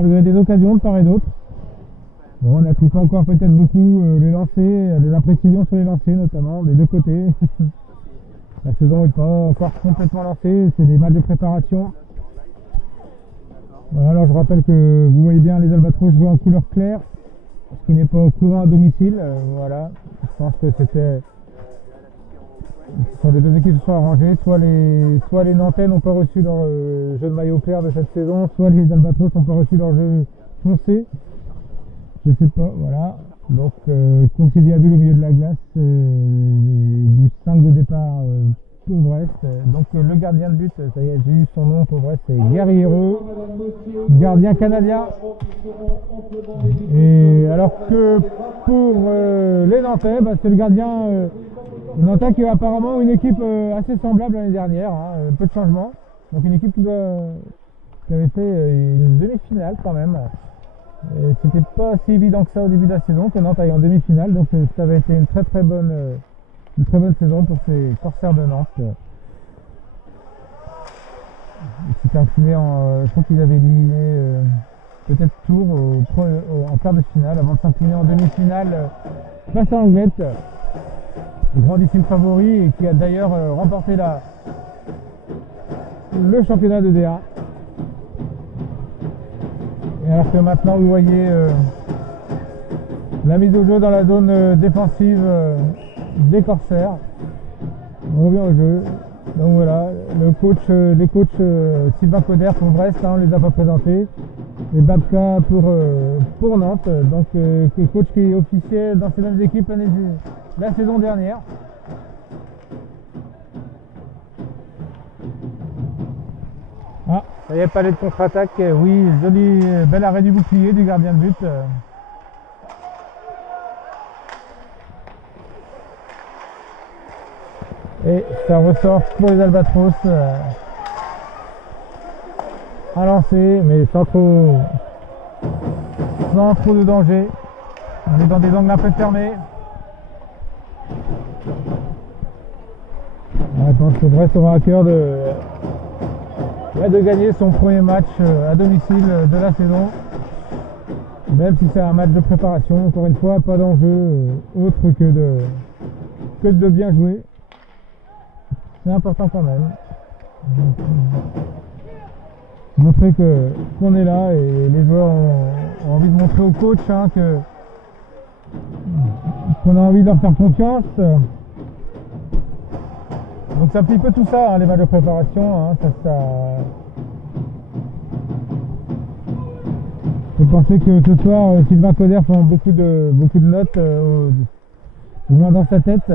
malgré des occasions de part et d'autre. Bon, on n'applique pas encore peut-être beaucoup les lancers, les imprécisions sur les lancers notamment, des deux côtés. La saison n'est pas encore complètement lancée, c'est des matchs de préparation. Voilà, alors je rappelle que vous voyez bien les Albatros jouer en couleur claire, ce qui n'est pas courant à domicile. Voilà, je pense que c'était... Les deux équipes se sont arrangées, soit les Nantais n'ont pas reçu leur jeu de maillot clair de cette saison, soit les Albatros n'ont pas reçu leur jeu foncé. Je sais pas, voilà. Donc conciliabule au milieu de la glace, du 5 de départ pour Brest. Donc le gardien de but, ça y est, j'ai eu son nom pour Brest, c'est Guerriero, gardien canadien. Et alors que pour les Nantais, bah, c'est le gardien Nantais qui a apparemment une équipe assez semblable l'année dernière, hein, peu de changements. Donc une équipe qui avait fait une demi-finale quand même. C'était pas si évident que ça au début de la saison, que Nantes aille en demi-finale, donc ça avait été une très bonne saison pour ces Corsaires de Nantes. Ils s'étaient inclinés je crois qu'ils avaient éliminé peut-être Tours en quart de finale avant de s'incliner en demi-finale face à Anglette, le grandissime favori et qui a d'ailleurs remporté le championnat de D1. Et alors que maintenant vous voyez la mise au jeu dans la zone défensive des Corsaires. On revient au jeu. Donc voilà, les coachs Sylvain Coder pour Brest, hein, on ne les a pas présentés. Et Babka pour Nantes, donc coach qui officiait dans ces mêmes équipes la saison dernière. Ah, ça y est, palais de contre-attaque, oui, joli, bel arrêt du bouclier du gardien de but. Et ça ressort pour les Albatros. À lancer, mais sans trop de danger. On est dans des angles un peu fermés. Je pense que Brest aura à cœur de gagner son premier match à domicile de la saison, même si c'est un match de préparation. Encore une fois, pas d'enjeu autre que de bien jouer. C'est important quand même. Montrer qu'on est là, et les joueurs ont envie de montrer au coach hein, qu'on a envie de leur faire confiance. Donc c'est un petit peu tout ça, hein, les matchs de préparation. Hein, Je pensais que ce soir, Sylvain Coder prend beaucoup de notes, au moins dans sa tête.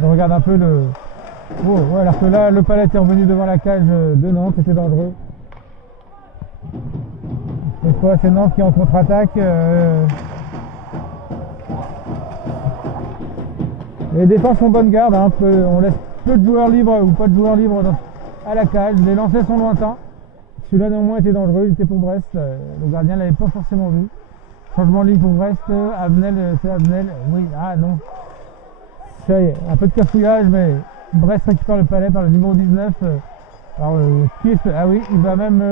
Je regarde un peu le... Oh, ouais, alors que là, le palais est revenu devant la cage de Nantes, c'était dangereux. Cette fois, c'est Nantes qui est en contre-attaque. Les défenses sont bonne garde, hein, on laisse peu de joueurs libres ou pas de joueurs libres à la cage. Les lancers sont lointains. Celui-là néanmoins était dangereux, il était pour Brest. Le gardien ne l'avait pas forcément vu. Changement de ligne pour Brest. Abnel, c'est Abnel. Oui, ah non. Ça y est, un peu de cafouillage, mais Brest récupère le palais par le numéro 19. Alors, ah oui, il va même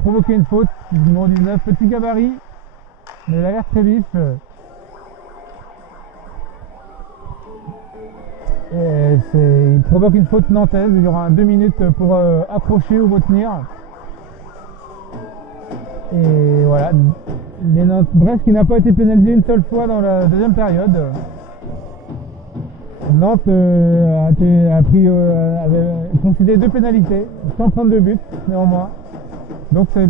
provoquer une faute. Le numéro 19, petit gabarit, mais il a l'air très vif. Il provoque une faute nantaise. Il y aura 2 minutes pour accrocher ou retenir. Et voilà, Brest qui n'a pas été pénalisé une seule fois dans la deuxième période. Nantes avait concédé 2 pénalités, sans prendre de but néanmoins. Donc c'est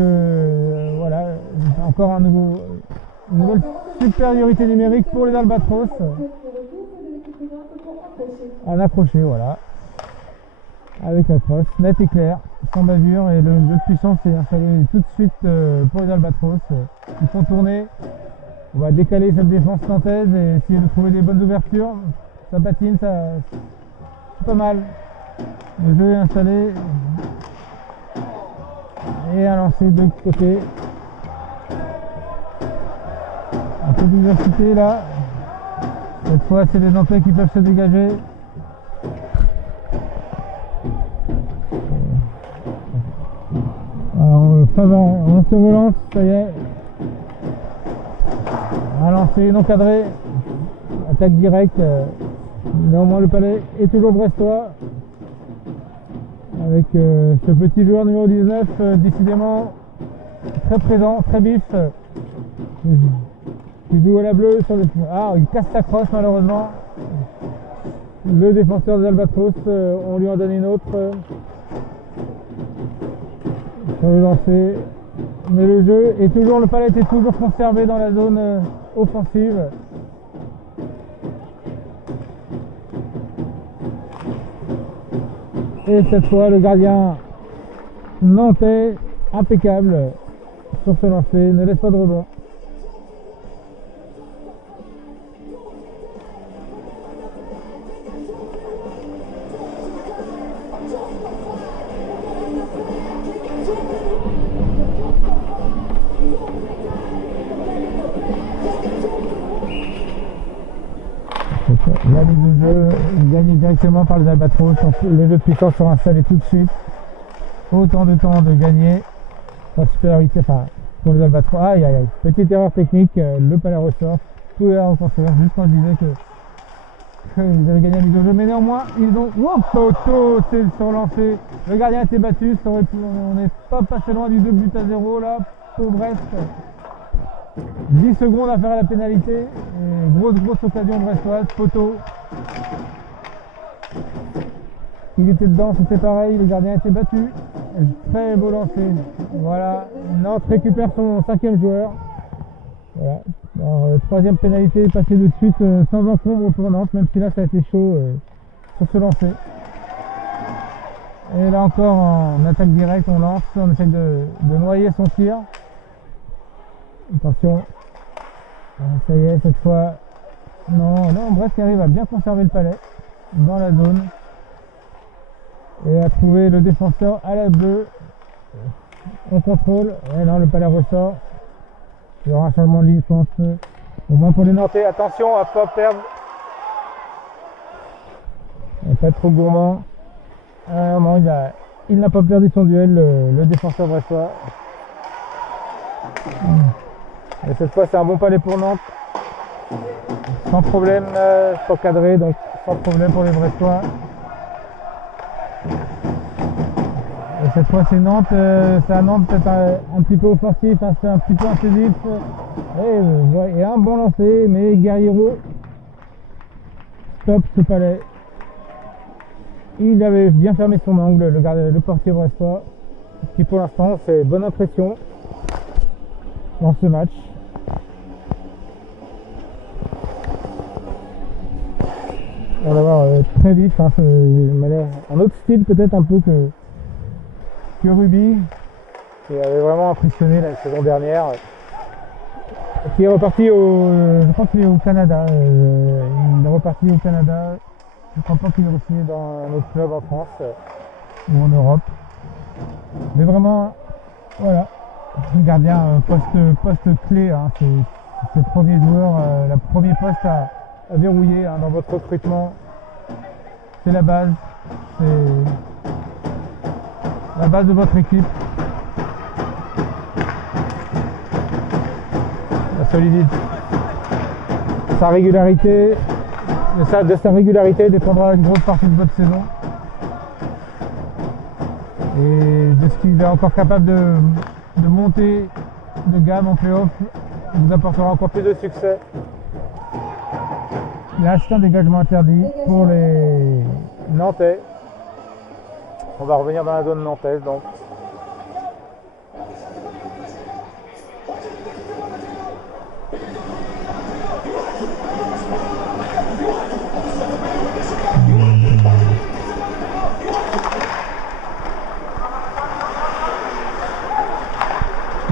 voilà, encore une nouvelle supériorité numérique pour les Albatros. Un accroché, voilà. Avec la crosse, net et clair, sans bavure, et le jeu de puissance est installé tout de suite pour les Albatros. Ils font tourner. On va décaler cette défense nantaise et essayer de trouver des bonnes ouvertures. Ça patine, c'est pas mal. Le jeu est installé. Et à lancer de côté. Un peu d'université là. Cette fois, c'est les Nantais qui peuvent se dégager. Alors, Ça va, on se relance, ça y est. Un lancer non cadré. Attaque directe. Néanmoins, le palais est toujours brestois. Avec ce petit joueur numéro 19, décidément très présent, très vif. Qui joue à la bleue sur le... Ah, il casse sa crosse malheureusement. Le défenseur des Albatros, on lui en donne une autre. Sur le lancer. Mais le jeu est toujours, le palais est toujours conservé dans la zone offensive. Et cette fois, le gardien nantais, impeccable sur ce lancer, ne laisse pas de rebond. La ligne de jeu gagnée directement par les Albatros, donc le jeu de puissance sera installé tout de suite. Autant de temps de gagner, la supériorité, enfin pour les Albatros. Aïe aïe aïe, petite erreur technique, le palais ressort, tout est à reconstruire, juste quand je disais qu'ils avaient gagné la mise au jeu, mais néanmoins ils ont, wow, poteau, c'est surlancé, le gardien a été battu, on n'est pas passé loin du 2-0 là pour Brest. 10 secondes à faire à la pénalité, et grosse occasion brestoise, poteau. Il était dedans, c'était pareil, le gardien a été battu. Très beau lancer. Voilà, Nantes récupère son 5e joueur. Voilà. Alors, troisième pénalité passée de suite sans encombre pour Nantes, même si là ça a été chaud sur ce lancer. Et là encore en attaque directe, on lance, on essaie de noyer son tir. Attention, ça y est, cette fois, non, Brest arrive à bien conserver le palais dans la zone et à trouver le défenseur à la bleue. On contrôle, et non, le palais ressort. Il y aura un changement de ligne, je pense, au moins pour les Nantais. Attention à ne pas perdre, à ne pas être trop gourmand. Non, il n'a pas perdu son duel, le défenseur brestois. Et cette fois c'est un bon palais pour Nantes, sans problème, pas cadré, donc sans problème pour les Brestois. Et cette fois c'est Nantes, c'est un Nantes peut-être un petit peu offensif, hein, c'est un petit peu incisif. Et un bon lancer, mais Guerriero stop ce palais. Il avait bien fermé son angle, le portier brestois, qui pour l'instant fait bonne impression dans ce match. On va voir très vif, hein, un autre style peut-être un peu que Ruby, qui avait vraiment impressionné la saison dernière, qui est reparti je crois qu'il est au Canada, il est reparti au Canada, je ne crois pas qu'il est signé dans un autre club en France ou en Europe, mais vraiment, voilà, un gardien poste clé, hein, c'est le premier joueur, le premier poste à verrouiller, hein, dans votre recrutement. C'est la base, c'est la base de votre équipe. La solidité, sa régularité, de sa régularité dépendra une grosse partie de votre saison et de ce qu'il est encore capable de monter de gamme en playoff, vous apportera encore plus de succès. Là, c'est un dégagement interdit pour les Nantais. On va revenir dans la zone nantaise donc.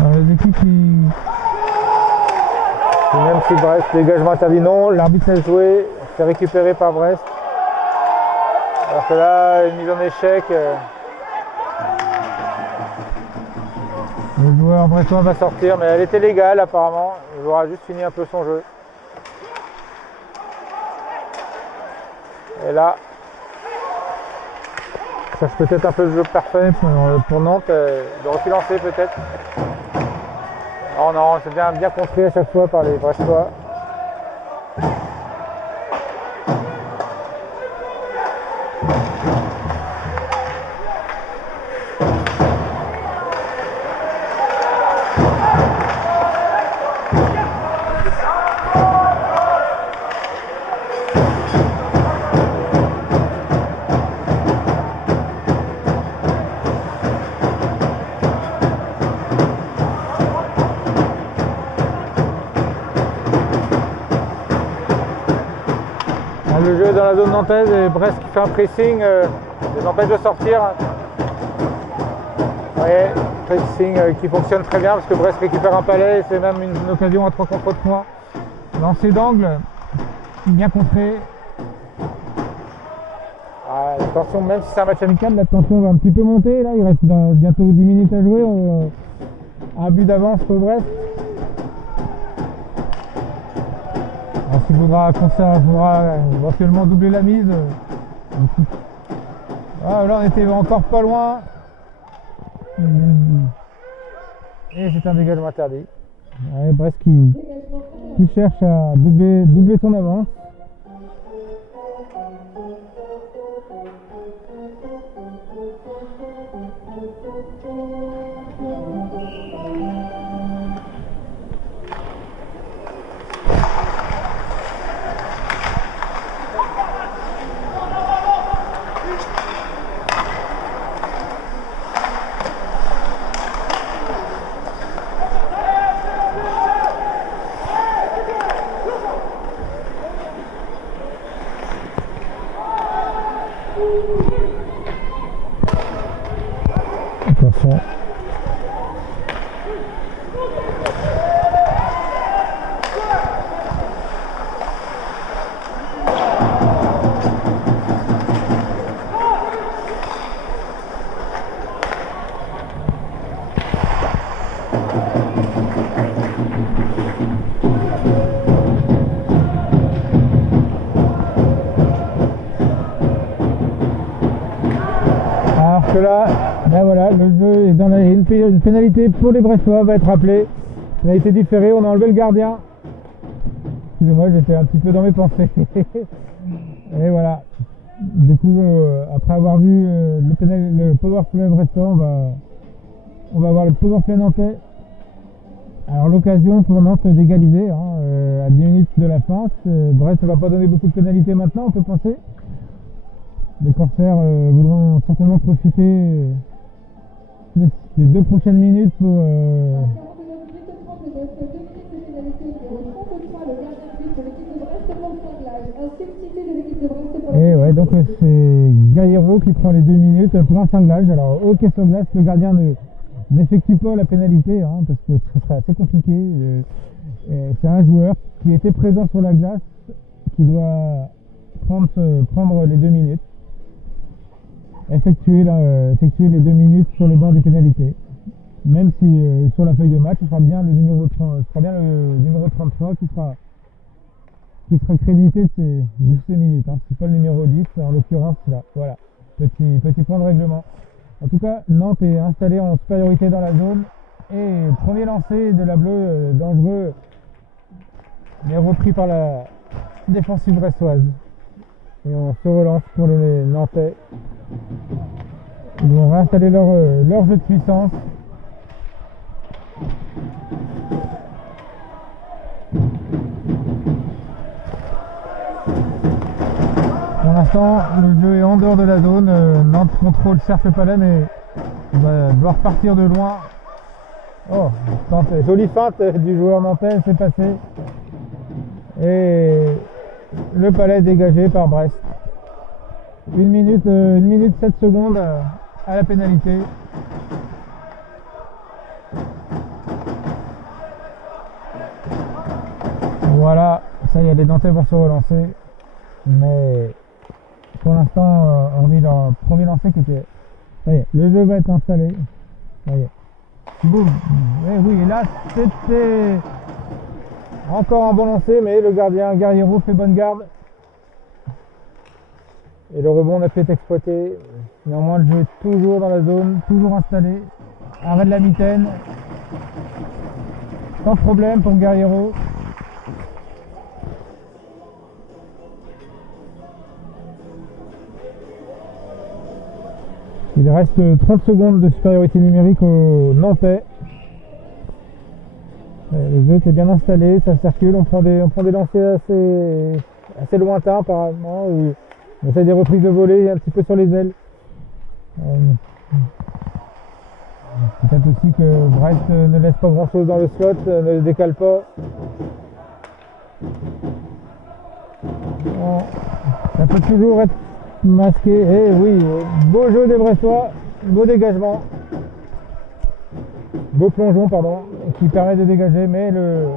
Alors, les équipes qui... Même si Brest, dégagement interdit non, l'arbitre laisse jouer, c'est récupéré par Brest. Alors que là, une mise en échec. Le joueur brestois va sortir, mais elle était légale apparemment. Le joueur a juste fini un peu son jeu. Et là, cherche peut-être un peu le jeu parfait pour Nantes. Il aurait pu lancer peut-être. Oh non, c'est bien construit à chaque fois par les Brestois. Le jeu dans la zone nantaise et Brest qui fait un pressing, les empêche de sortir. Vous voyez, pressing qui fonctionne très bien parce que Brest récupère un palais et c'est même une occasion à 3 contre 3. Lancer d'angle, bien contré. Attention, même si c'est un match amical, la tension va un petit peu monter. Là, il reste bientôt 10 minutes à jouer. Un but d'avance pour Brest. S'il faudra éventuellement doubler la mise. Là on était encore pas loin. Et c'est un dégagement interdit. Brest qui cherche à doubler son avance. Attention. Là, ben voilà, le jeu est dans une pénalité pour les Brestois va être rappelée. Il a été différé, on a enlevé le gardien. Excusez-moi, j'étais un petit peu dans mes pensées. Et voilà. Du coup, après avoir vu le power play brestois, on va voir le power play nantais. Alors l'occasion pour Nantes d'égaliser à 10 minutes de la fin. Brest ne va pas donner beaucoup de pénalités maintenant, on peut penser. Les Corsaires voudront certainement profiter des 2 prochaines minutes pour... Et ouais, donc c'est Gaillero qui prend les 2 minutes pour un cinglage. Alors au hockey sur glace, le gardien n'effectue pas la pénalité parce que ce serait assez compliqué. C'est un joueur qui était présent sur la glace qui doit prendre les 2 minutes. Effectuer les 2 minutes sur le banc des pénalités. Même si sur la feuille de match, ce sera bien le numéro 33 qui sera crédité de ces minutes. C'est pas le numéro 10, en l'occurrence là. Voilà, petit point de règlement. En tout cas, Nantes est installé en supériorité dans la zone. Et premier lancer de la bleue dangereux, mais repris par la défensive brestoise. Et on se relance pour les Nantais. Ils vont réinstaller leur jeu de puissance. Pour l'instant, le jeu est en dehors de la zone. Nantes contrôle certes le palais, mais il va devoir partir de loin. Oh, jolie feinte du joueur nantais, c'est passé. Et le palais dégagé par Brest. 1 minute 7 secondes à la pénalité. Voilà, ça y est, les Nantais vont se relancer. Mais pour l'instant, hormis leur premier lancer qui était... Ça y est, le jeu va être installé. Ça y est. Boum. Et oui, et là, c'était encore un bon lancer, mais le gardien Guerriero fait bonne garde. Et le rebond n'a pu être exploité. Néanmoins, le jeu est toujours dans la zone, toujours installé. Arrêt de la mitaine. Sans problème pour Guerriero. Il reste 30 secondes de supériorité numérique au Nantais. Le jeu était bien installé, ça circule, on prend des lancers assez lointains apparemment, où on essaie des reprises de volée un petit peu sur les ailes. Peut-être aussi que Brest ne laisse pas grand chose dans le slot, ne le décale pas. Bon, ça peut toujours être masqué. Et oui, beau jeu des Brestois, beau dégagement. Beau plongeon, pardon, qui permet de dégager, mais le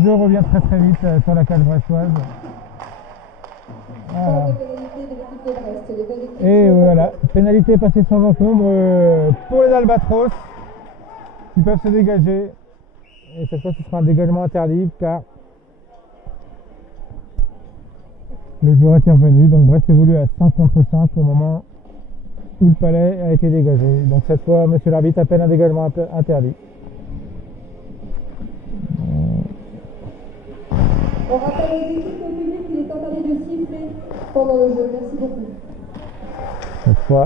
jeu revient très vite sur la cage brestoise. Voilà. Et voilà, pénalité passée sans encombre pour les Albatros qui peuvent se dégager. Et cette fois, ce sera un dégagement interdit car le joueur est revenu. Donc Brest évolue à 5 contre 5 au moment où le palais a été dégagé. Donc cette fois, monsieur l'arbitre appelle un dégagement interdit. On rappelle aux équipes au public qu'il est interdit de siffler pendant le jeu. Merci beaucoup. Cette fois.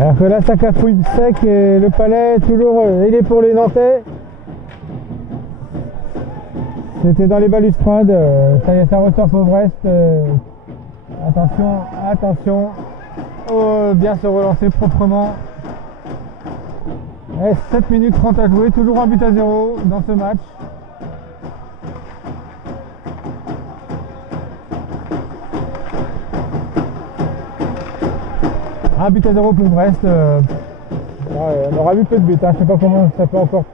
Alors que là ça cafouille sec et le palais toujours il est pour les Nantais. C'était dans les balustrades, ça y est, ça ressort pour Brest. Attention, attention. Oh, bien se relancer proprement. Et 7 minutes 30 à jouer, toujours un but à 0 dans ce match. Un but à 0 pour Brest. On aura vu peu de buts, hein. Je ne sais pas comment ça peut encore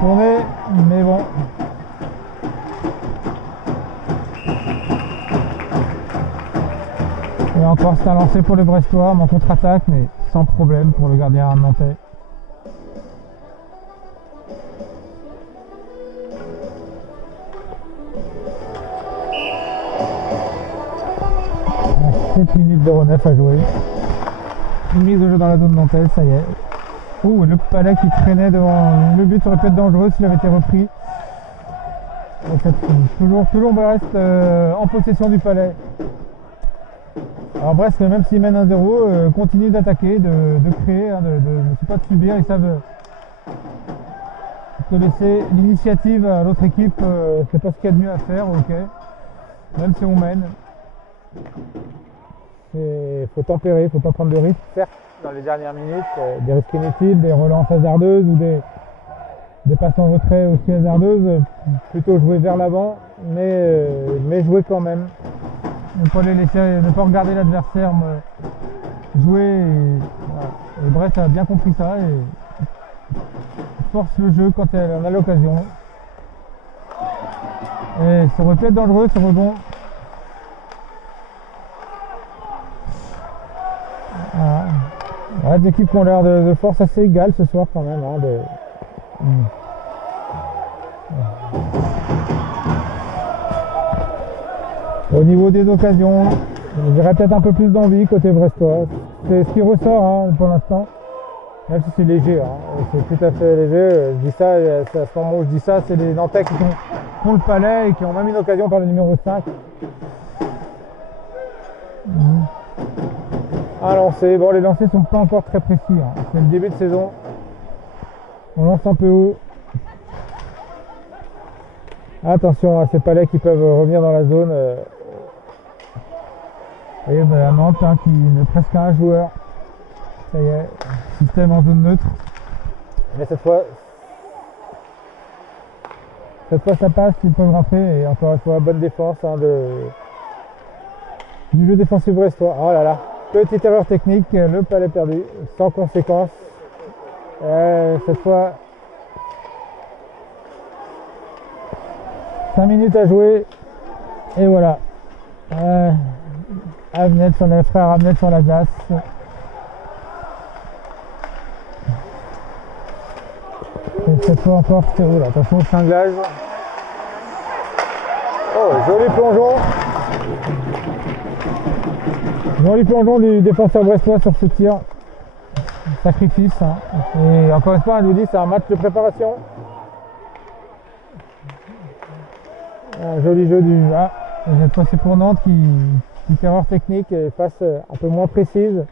tourner, mais bon. Et encore c'est un lancé pour les Brestois en contre-attaque, mais sans problème pour le gardien nantais. « 7 minutes 09 à jouer. Une mise au jeu dans la zone nantaise, ça y est. Oh, le palais qui traînait devant le but aurait pu être dangereux s'il avait été repris. Toujours Brest en possession du palais. Alors Brest, même s'ils mènent 1-0, continue d'attaquer, de créer, hein, de pas de subir. Ils savent te laisser l'initiative à l'autre équipe, c'est pas ce qu'il y a de mieux à faire, ok. Même si on mène. Il faut tempérer, il ne faut pas prendre de risques, certes, dans les dernières minutes, des risques inutiles, des relances hasardeuses ou des passes en retrait aussi hasardeuses, plutôt jouer vers l'avant, mais jouer quand même. Ne pas les laisser, ne pas regarder l'adversaire jouer. Et Brest a bien compris ça et force le jeu quand elle en a l'occasion. Et ça aurait pu être dangereux ce rebond. Voilà. Ouais, des équipes qui ont l'air de force assez égale ce soir quand même. Hein, Au niveau des occasions, je dirais peut-être un peu plus d'envie côté brestois. C'est ce qui ressort hein, pour l'instant. Même si c'est léger, hein. C'est tout à fait léger. Je dis ça, à ce moment où je dis ça, c'est les Nantais qui ont le palais et qui ont même une occasion par le numéro 5. Un lancé. Bon, les lancers sont pas encore très précis. Hein. C'est le début de saison. On lance un peu haut. Attention à ces palais qui peuvent revenir dans la zone. Et à Nantes hein, qui n'est presque un joueur. Ça y est, système en zone neutre. Mais cette fois ça passe, ils peuvent rentrer. Et encore une fois, bonne défense hein, du jeu défensif brestois. Oh là là, petite erreur technique, le palais perdu, sans conséquence. Cette fois, 5 minutes à jouer. Et voilà. Amnel sur les frères Amnel sur la glace. Et cette fois encore, c'est où là? Attention au cinglage. Oh, joli plongeon. Joli plongeon du défenseur brestois sur ce tir. Sacrifice. Hein. Et encore une fois, je vous dis, c'est un match de préparation. Un joli jeu du. Ah, cette fois, c'est pour Nantes qui fait erreur technique et passe un peu moins précise.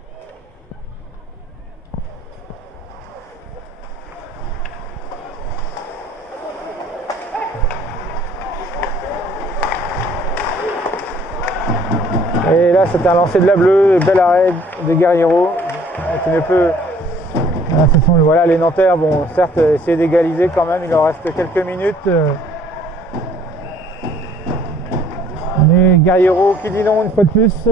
Et là, c'était un lancer de la bleue, bel arrêt de Guerriero qui ne peut. Là, ce sont voilà, les Nantais vont certes essayer d'égaliser quand même, il leur reste quelques minutes. Mais Guerriero qui dit non une fois de plus.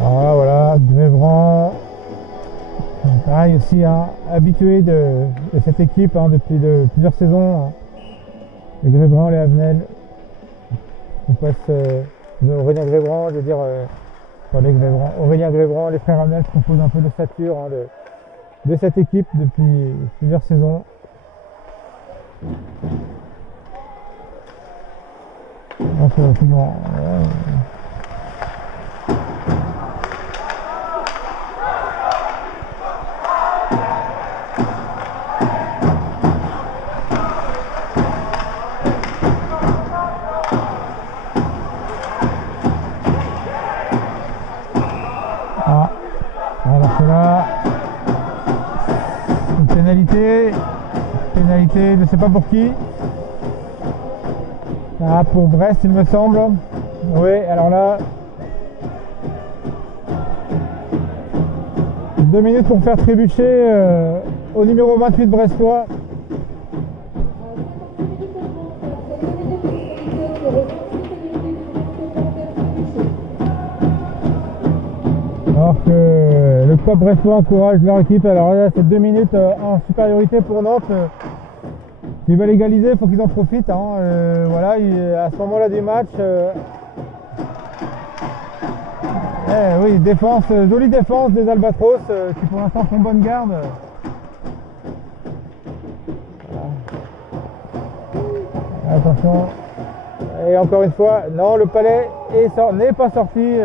Voilà, Grébrand. Pareil aussi, hein, habitué de cette équipe hein, depuis plusieurs saisons. Hein. Les Grébrand, les Avenel. On passe Aurélien Grébrand, je veux dire Aurélien Grébrand, les frères Avenel composent un peu l'ossature hein, de cette équipe depuis plusieurs saisons. Donc c'est plus grand. Alors que là, une pénalité, je ne sais pas pour qui. Ah, pour Brest, il me semble. Oui, alors là, 2 minutes pour faire trébucher au numéro 28 brestois. Alors que le club brestois encourage leur équipe. Alors là, c'est 2 minutes en supériorité pour Nantes. S'ils veulent égaliser, il faut qu'ils en profitent. Hein. Voilà, à ce moment-là du match. Oui, défense, jolie défense des Albatros qui pour l'instant font bonne garde. Voilà. Attention. Et encore une fois, non, le palais n'est pas sorti.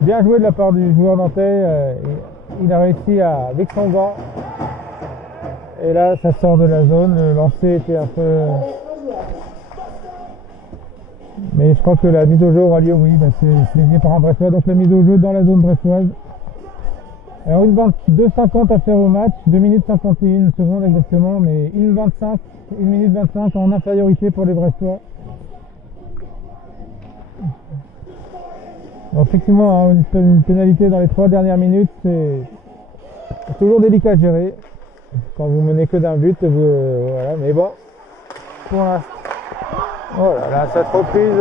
Bien joué de la part du joueur nantais. Il a réussi avec son gant. Et là, ça sort de la zone. Le lancer était un peu. Mais je crois que la mise au jeu aura lieu, oui, c'est lié par un Brestois. Donc la mise au jeu dans la zone brestoise. Alors une 22,50 à faire au match, 2 minutes 51 secondes exactement, mais 1 minute 25 en infériorité pour les Brestois. Alors effectivement, hein, une pénalité dans les 3 dernières minutes, c'est toujours délicat à gérer. Quand vous menez que d'un but, voilà, mais bon, pour l'instant. Oh là là, cette reprise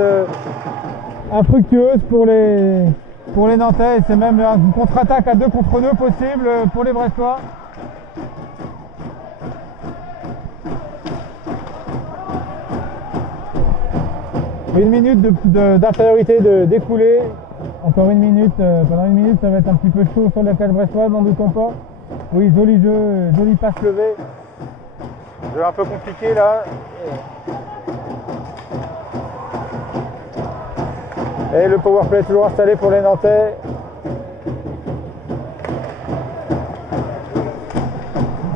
infructueuse pour les Nantais, et c'est même une contre-attaque à 2 contre 2 possible pour les Brestois. Une minute d'infériorité d'écoulée. Encore une minute, pendant une minute ça va être un petit peu chaud sur la cage brestoise, n'en doutons pas. Oui, joli jeu, joli passe levé. Jeu un peu compliqué là. Et le powerplay toujours installé pour les Nantais.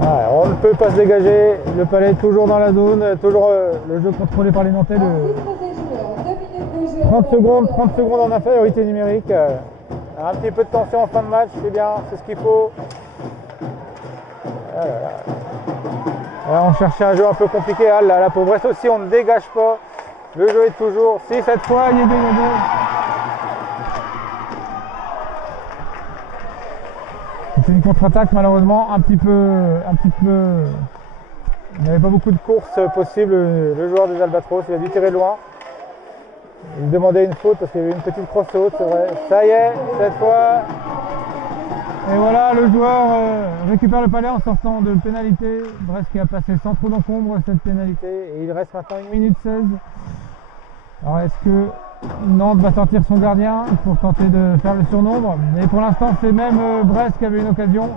Ah, on ne peut pas se dégager. Le palais est toujours dans la zone. Toujours le jeu contrôlé par les Nantais. 30 secondes en infériorité numérique. Un petit peu de tension en fin de match, c'est bien, c'est ce qu'il faut. Alors, on cherchait un jeu un peu compliqué. Ah, là, pour Brest aussi, on ne dégage pas. Le jeu est toujours. Si cette fois, il est dégagé. C'est une contre-attaque malheureusement un petit peu. Il n'y avait pas beaucoup de courses possibles. Le joueur des Albatros, il a dû tirer loin. Il demandait une faute parce qu'il y avait une petite crosse haute, c'est vrai. Ça y est, cette fois. Et voilà, le joueur récupère le palais en sortant de pénalité. Brest qui a passé sans trop d'encombre cette pénalité. Et il reste maintenant 1 minute 16. Alors est-ce que Nantes va sortir son gardien pour tenter de faire le surnombre? Mais pour l'instant c'est même Brest qui avait une occasion.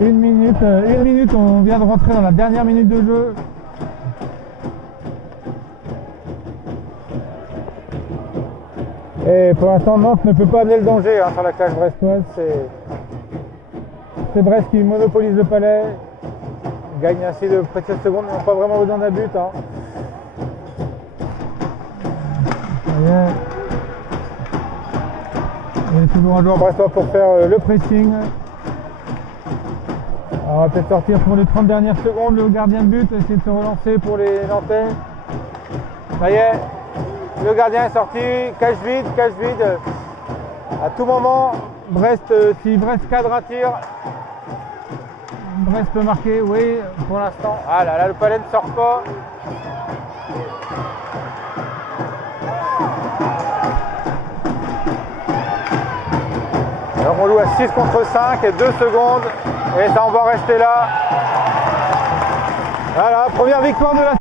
Une minute, on vient de rentrer dans la dernière minute de jeu. Et pour l'instant, Nantes ne peut pas amener le danger sur la cage brestoise. C'est Brest qui monopolise le palais, gagne ainsi de précieuses secondes, mais n'ont pas vraiment besoin d'un but. Il y a toujours un joueur brestois pour faire le pressing. Alors, on va peut-être sortir pour les 30 dernières secondes le gardien de but, essayer de se relancer pour les Nantais. Ça y est. Le gardien est sorti, cage vide. À tout moment, Brest, si Brest cadre un tir, Brest peut marquer, oui, pour l'instant. Ah là, le palais ne sort pas. Alors on joue à 6 contre 5 et 2 secondes. Et ça, on va rester là. Voilà, première victoire de la